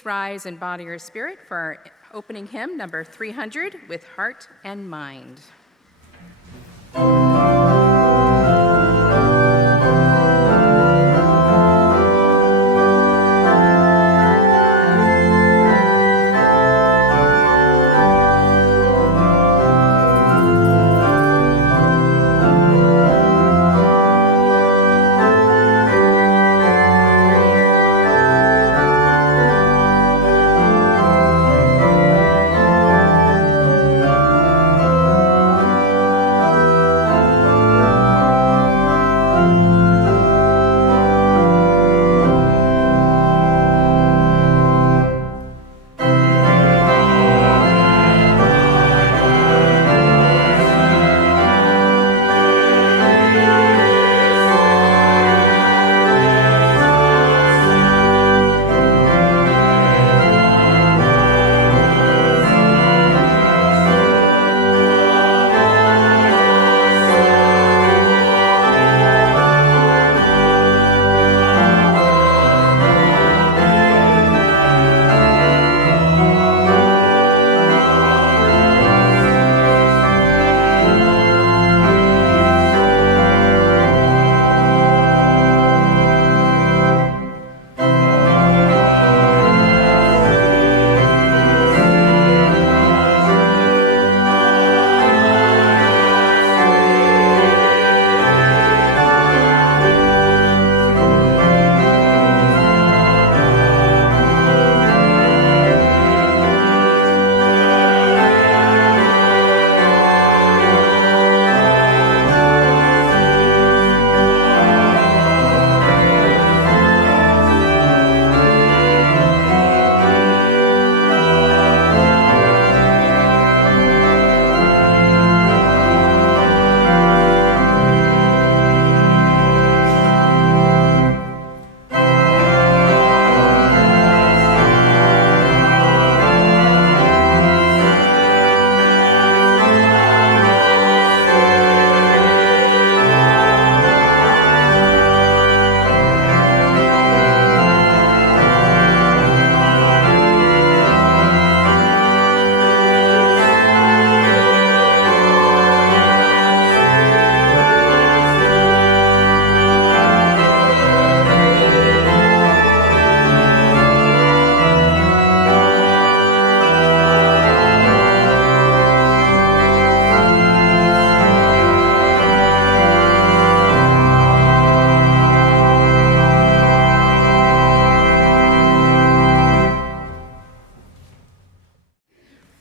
Please rise in body or spirit for our opening hymn, number 300, With Heart and Mind.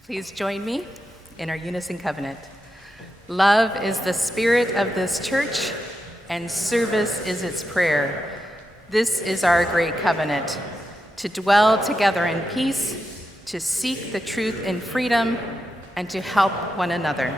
Please join me in our unison covenant. Love is the spirit of this church, and service is its prayer. This is our great covenant, to dwell together in peace, to seek the truth in freedom, and to help one another.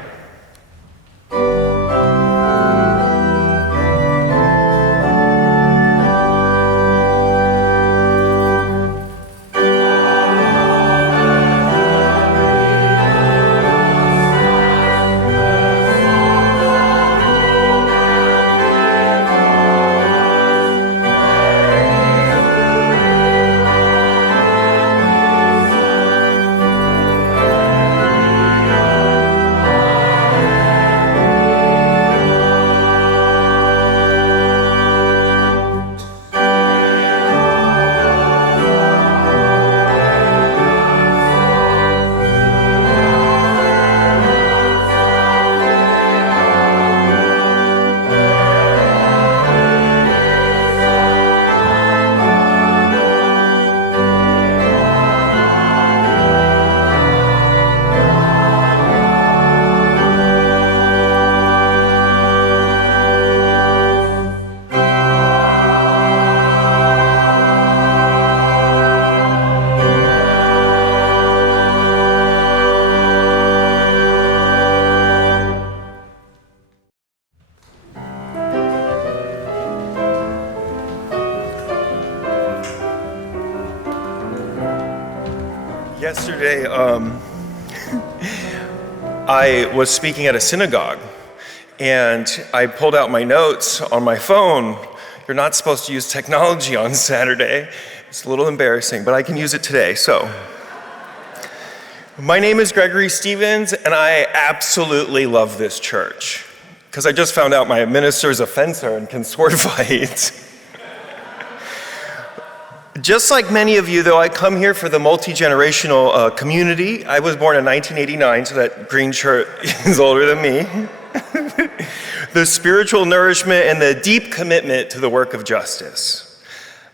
Yesterday, I was speaking at a synagogue, and I pulled out my notes on my phone. You're not supposed to use technology on Saturday. It's a little embarrassing, but I can use it today. So, my name is Gregory Stevens, and I absolutely love this church because I just found out my minister's a fencer and can sword fight. Just like many of you, though, I come here for the multi-generational community. I was born in 1989, so that green shirt is older than me. The spiritual nourishment and the deep commitment to the work of justice.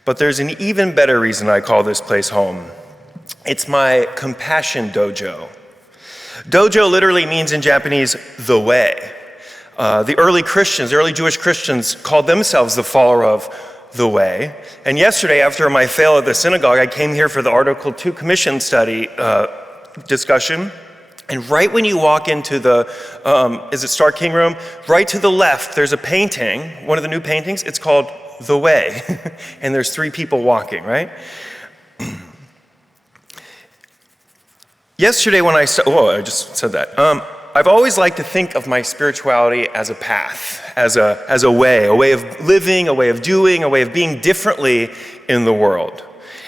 But there's an even better reason I call this place home. It's my compassion dojo. Dojo literally means in Japanese, the way. The early Christians, the early Jewish Christians called themselves the follower of the way. And yesterday, after my fail at the synagogue, I came here for the Article 2 Commission study discussion. And right when you walk into the, is it Star King Room? Right to the left, there's a painting, one of the new paintings. It's called The Way. And there's 3 people walking, right? Yesterday when I just said that. I've always liked to think of my spirituality as a path, as a way of living, a way of doing, a way of being differently in the world.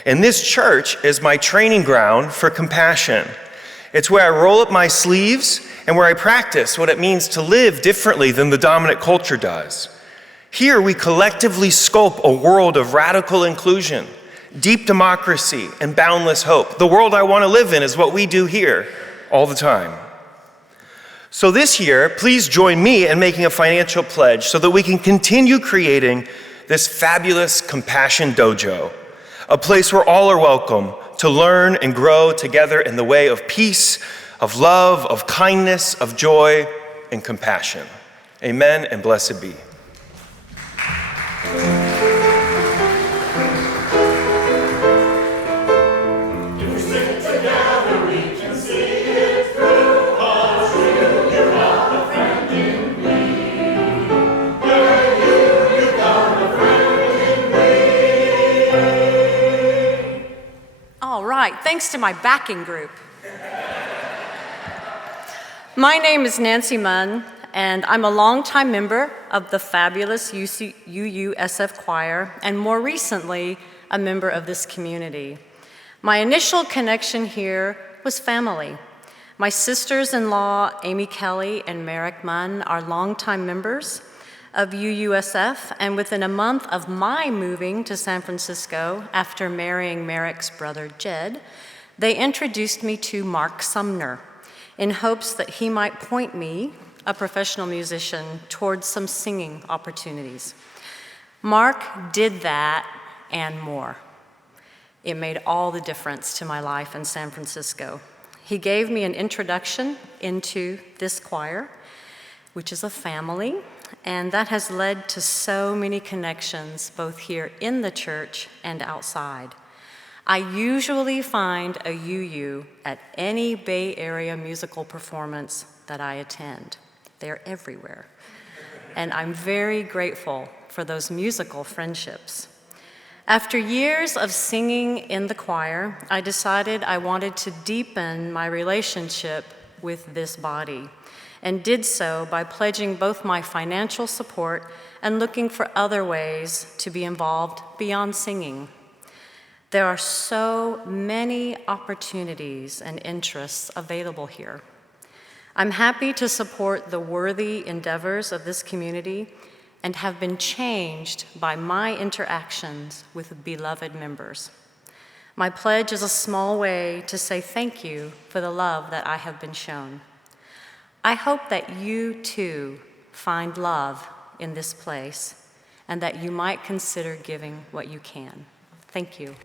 And this church is my training ground for compassion. It's where I roll up my sleeves and where I practice what it means to live differently than the dominant culture does. Here we collectively sculpt a world of radical inclusion, deep democracy, and boundless hope. The world I want to live in is what we do here all the time. So this year, please join me in making a financial pledge so that we can continue creating this fabulous compassion dojo, a place where all are welcome to learn and grow together in the way of peace, of love, of kindness, of joy, and compassion. Amen and blessed be. Thanks to my backing group. My name is Nancy Munn, and I'm a longtime member of the fabulous UUSF choir, and more recently, a member of this community. My initial connection here was family. My sisters-in-law, Amy Kelly and Merrick Munn, are longtime members of UUSF, and within a month of my moving to San Francisco after marrying Merrick's brother Jed, they introduced me to Mark Sumner in hopes that he might point me, a professional musician, towards some singing opportunities. Mark did that and more. It made all the difference to my life in San Francisco. He gave me an introduction into this choir, which is a family, and that has led to so many connections, both here in the church and outside. I usually find a UU at any Bay Area musical performance that I attend. They're everywhere. And I'm very grateful for those musical friendships. After years of singing in the choir, I decided I wanted to deepen my relationship with this body, and did so by pledging both my financial support and looking for other ways to be involved beyond singing. There are so many opportunities and interests available here. I'm happy to support the worthy endeavors of this community and have been changed by my interactions with beloved members. My pledge is a small way to say thank you for the love that I have been shown. I hope that you too find love in this place and that you might consider giving what you can. Thank you.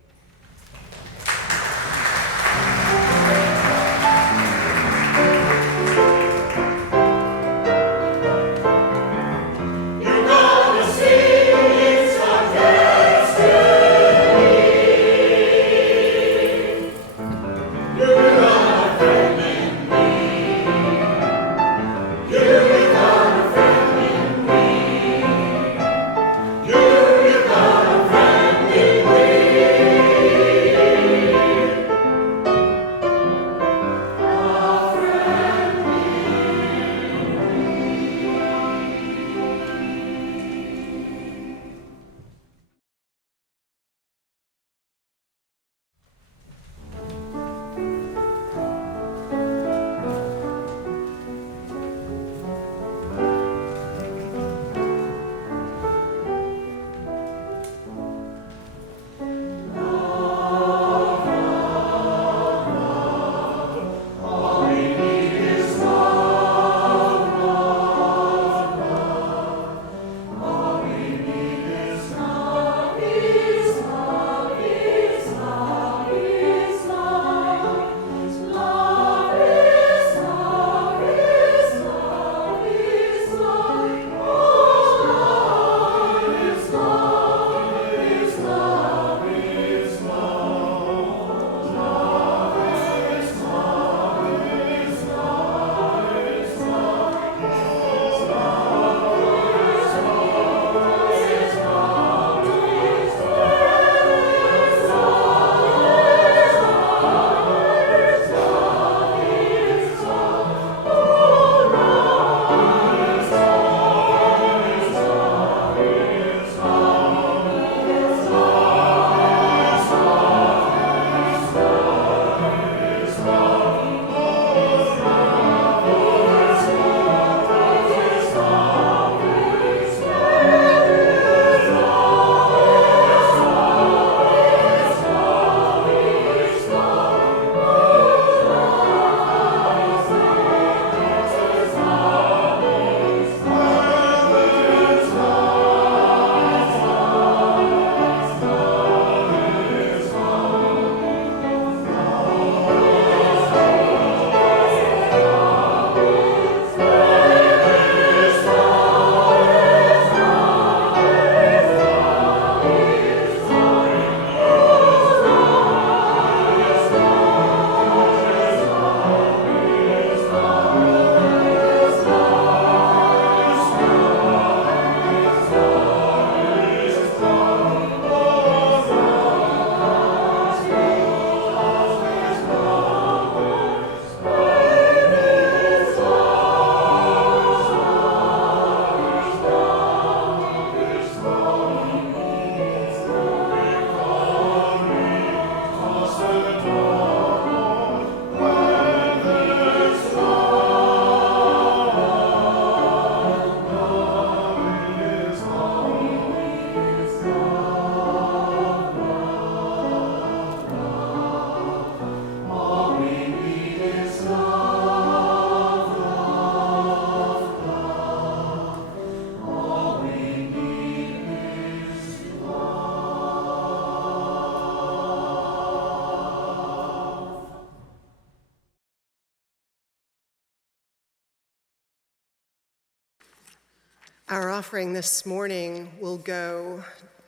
Our offering this morning will go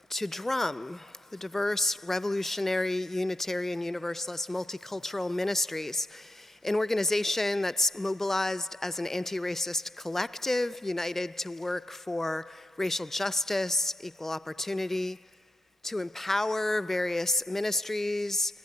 to DRUM, the Diverse, Revolutionary, Unitarian, Universalist, Multicultural Ministries, an organization that's mobilized as an anti-racist collective, united to work for racial justice, equal opportunity, to empower various ministries,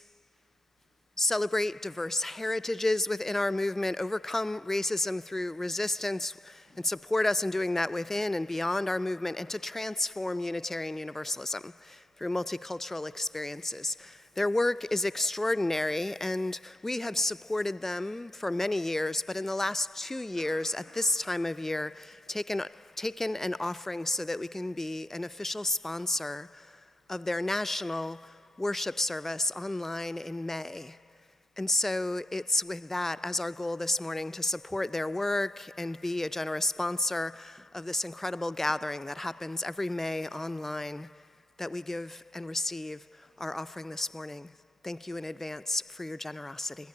celebrate diverse heritages within our movement, overcome racism through resistance, and support us in doing that within and beyond our movement, and to transform Unitarian Universalism through multicultural experiences. Their work is extraordinary, and we have supported them for many years, but in the last 2 years, at this time of year, taken an offering so that we can be an official sponsor of their national worship service online in May. And so it's with that as our goal this morning to support their work and be a generous sponsor of this incredible gathering that happens every May online that we give and receive our offering this morning. Thank you in advance for your generosity.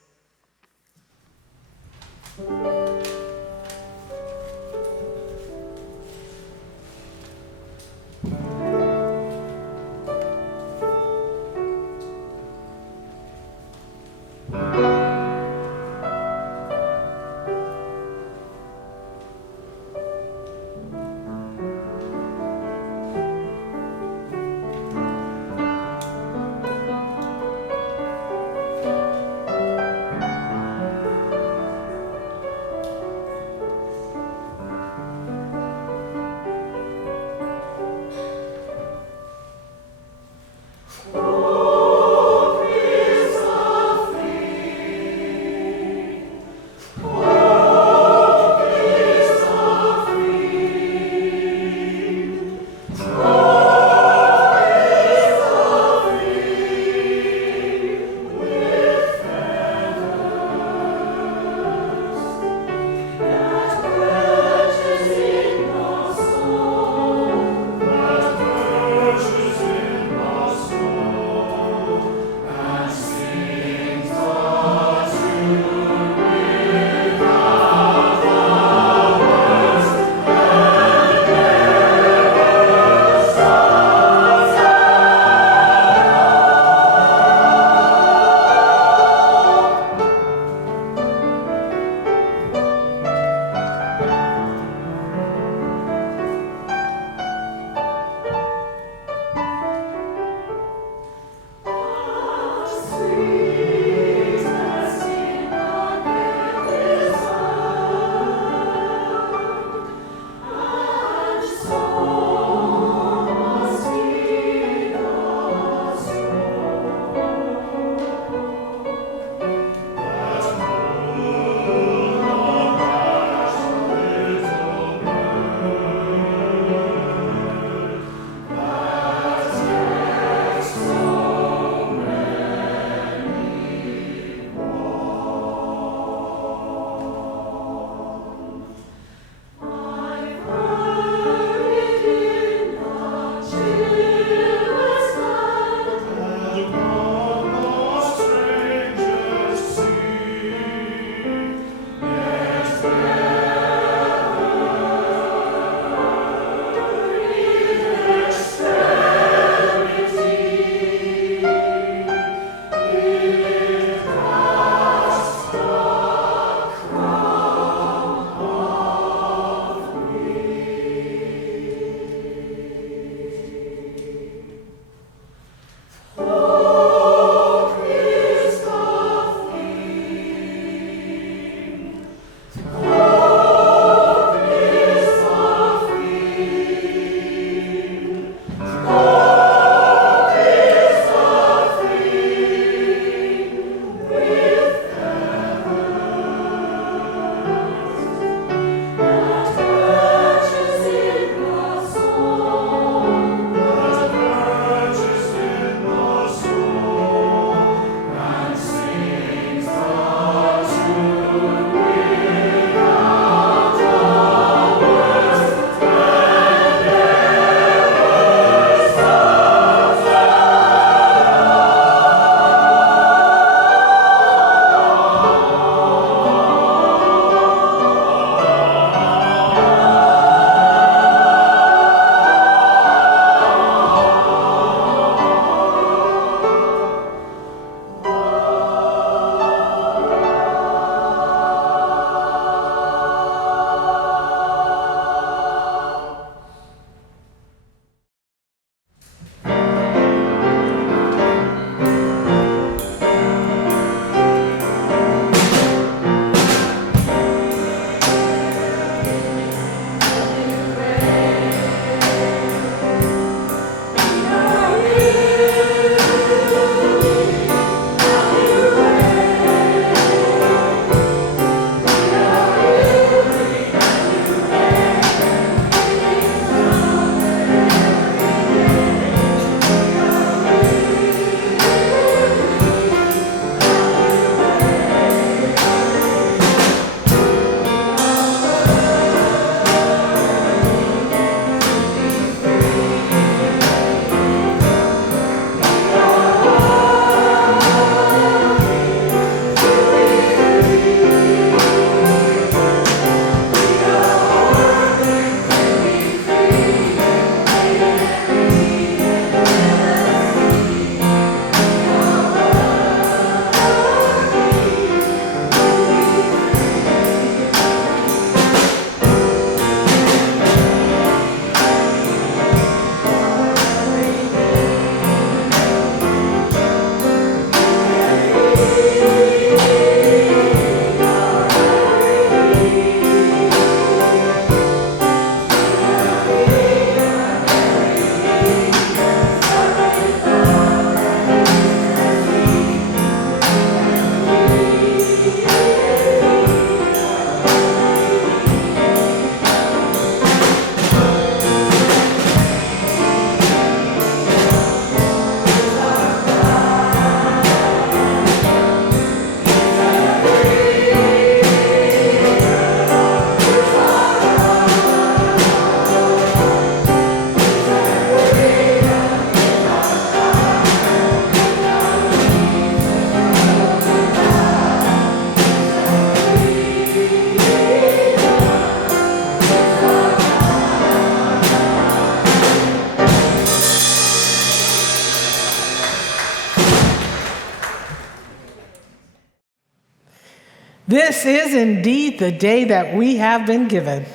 This is indeed the day that we have been given.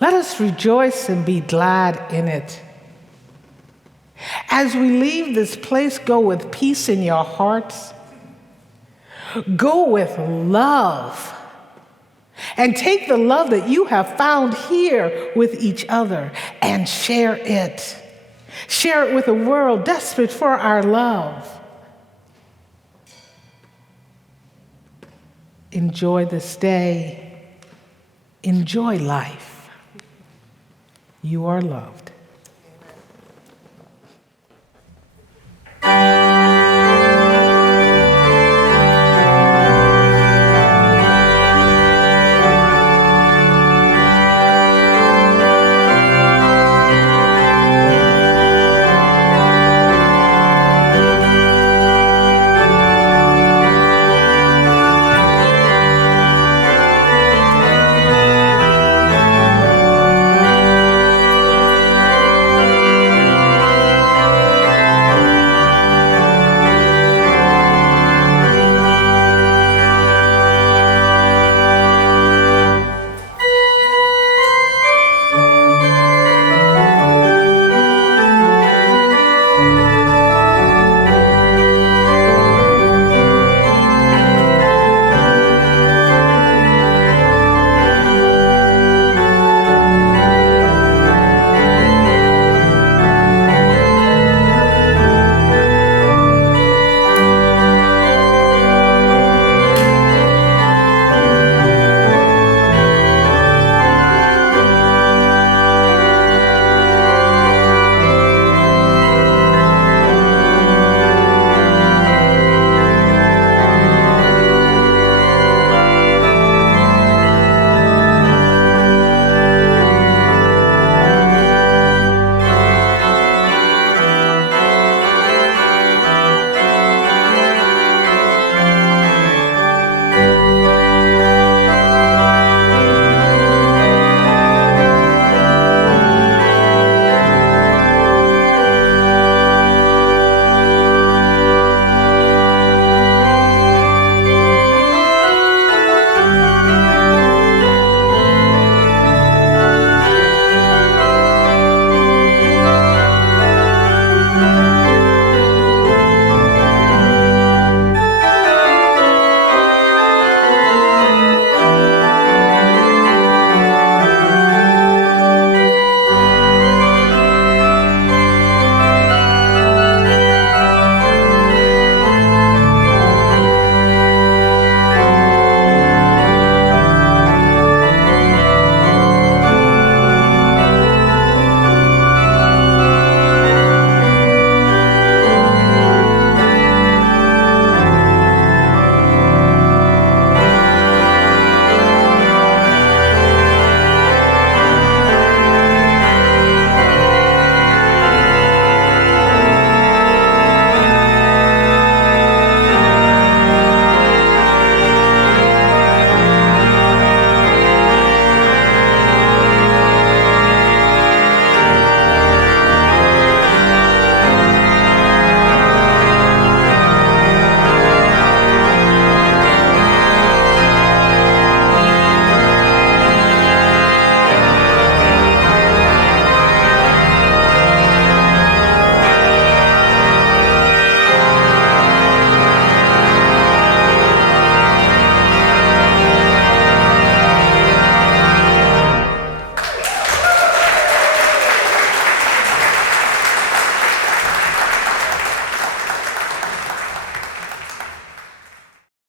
Let us rejoice and be glad in it. As we leave this place, go with peace in your hearts. Go with love. And take the love that you have found here with each other and share it. Share it with a world desperate for our love. Enjoy this day. Enjoy life. You are loved.